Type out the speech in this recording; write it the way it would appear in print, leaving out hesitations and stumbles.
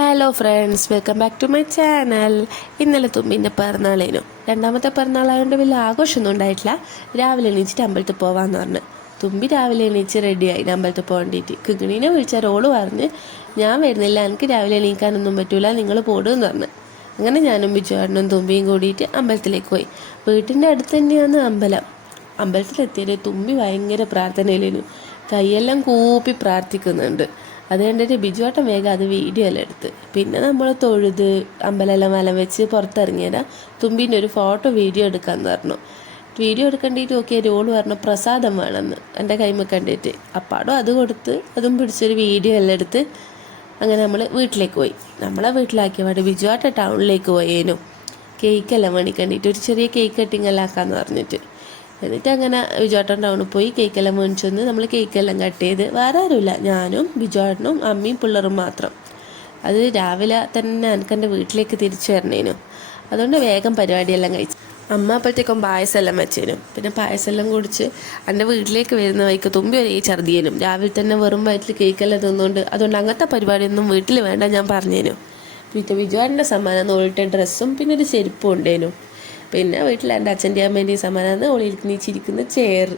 Hello friends, welcome back to my channel. ഇന്നലെ തുമ്പിൻ്റെ പിറന്നാളേനു. രണ്ടാമത്തെ പിറന്നാളായതുകൊണ്ട് വലിയ ആഘോഷമൊന്നും ഉണ്ടായിട്ടില്ല. രാവിലെ എണീച്ചിട്ട് അമ്പലത്തിൽ പോകാമെന്ന് പറഞ്ഞ് തുമ്പി രാവിലെ എണീച്ച് റെഡിയായി അമ്പലത്തിൽ പോകേണ്ടിയിട്ട്. കിങ്ങിണീനെ വിളിച്ചാൽ റോള് പറഞ്ഞ് ഞാൻ വരുന്നില്ല, എനിക്ക് രാവിലെ എണീക്കാനൊന്നും പറ്റൂല, നിങ്ങൾ പോടുമെന്ന് പറഞ്ഞ്. അങ്ങനെ ഞാനും ബിജുവാടനും തുമ്പിയും കൂടിയിട്ട് അമ്പലത്തിലേക്ക് പോയി. വീട്ടിൻ്റെ അടുത്ത് തന്നെയാണ് അമ്പലം. അമ്പലത്തിലെത്തിയത് തുമ്പി ഭയങ്കര പ്രാർത്ഥനയിലേനു. കൈയെല്ലാം കൂപ്പി പ്രാർത്ഥിക്കുന്നുണ്ട്. അത് കണ്ടിട്ട് ബിജുവാട്ടം വേഗം അത് വീഡിയോ എല്ലാം എടുത്ത്. പിന്നെ നമ്മൾ തൊഴുത് അമ്പലമെല്ലാം വലം വെച്ച് പുറത്തിറങ്ങിയതാ. തുമ്പീൻ്റെ ഒരു ഫോട്ടോ വീഡിയോ എടുക്കാമെന്ന് പറഞ്ഞു. വീഡിയോ എടുക്കേണ്ടിയിട്ട് നോക്കിയ ഓള് പറഞ്ഞു പ്രസാദം വേണമെന്ന് എൻ്റെ കൈമ കണ്ടിട്ട്. അപ്പാടും അത് കൊടുത്ത് അതും പിടിച്ചൊരു വീഡിയോ എല്ലാം എടുത്ത് അങ്ങനെ നമ്മൾ വീട്ടിലേക്ക് പോയി. നമ്മളെ വീട്ടിലാക്കിയ പാട് ബിജുവാട്ട ടൗണിലേക്ക് പോയേനു. കേക്കെല്ലാം മേടിക്കേണ്ടിയിട്ട് ഒരു ചെറിയ കേക്ക് കട്ടിങ് എല്ലാം ആക്കാമെന്ന് പറഞ്ഞിട്ട്. എന്നിട്ട് അങ്ങനെ ബിജുവാട്ടൻ ടൗണിൽ പോയി കേക്കെല്ലാം മേടിച്ചു വന്ന് നമ്മൾ കേക്കെല്ലാം കട്ട് ചെയ്ത്. വേറെ ആരുമില്ല, ഞാനും ബിജുവാട്ടനും അമ്മയും പിള്ളേരും മാത്രം. അത് രാവിലെ തന്നെ എനിക്കെൻ്റെ വീട്ടിലേക്ക് തിരിച്ചു വരണേനു. അതുകൊണ്ട് വേഗം പരിപാടിയെല്ലാം കഴിച്ചു. അമ്മ അപ്പോഴത്തേക്കും പായസമെല്ലാം വെച്ചേനും. പിന്നെ പായസമെല്ലാം കുടിച്ച് എൻ്റെ വീട്ടിലേക്ക് വരുന്ന വഴിക്ക് തുമ്പി ഒരേ ഛർദിയേനും. രാവിലെ തന്നെ വെറും വയറ്റിൽ കേക്കെല്ലാം തിന്നുകൊണ്ട്. അതുകൊണ്ട് അങ്ങനത്തെ പരിപാടിയൊന്നും വീട്ടിൽ വേണ്ട ഞാൻ പറഞ്ഞേനു. പിന്നെ ബിജുവാട്ടൻ്റെ സമ്മാനം നോളിട്ട ഡ്രസ്സും പിന്നെ ഒരു ചെരുപ്പും ഉണ്ടേനു. പിന്നെ വീട്ടിൽ എൻ്റെ അച്ഛൻ്റെയും അമ്മേൻ്റെയും സമ്മാനമാണ് ഒളിയിൽ നീച്ചിരിക്കുന്ന ചെയർ.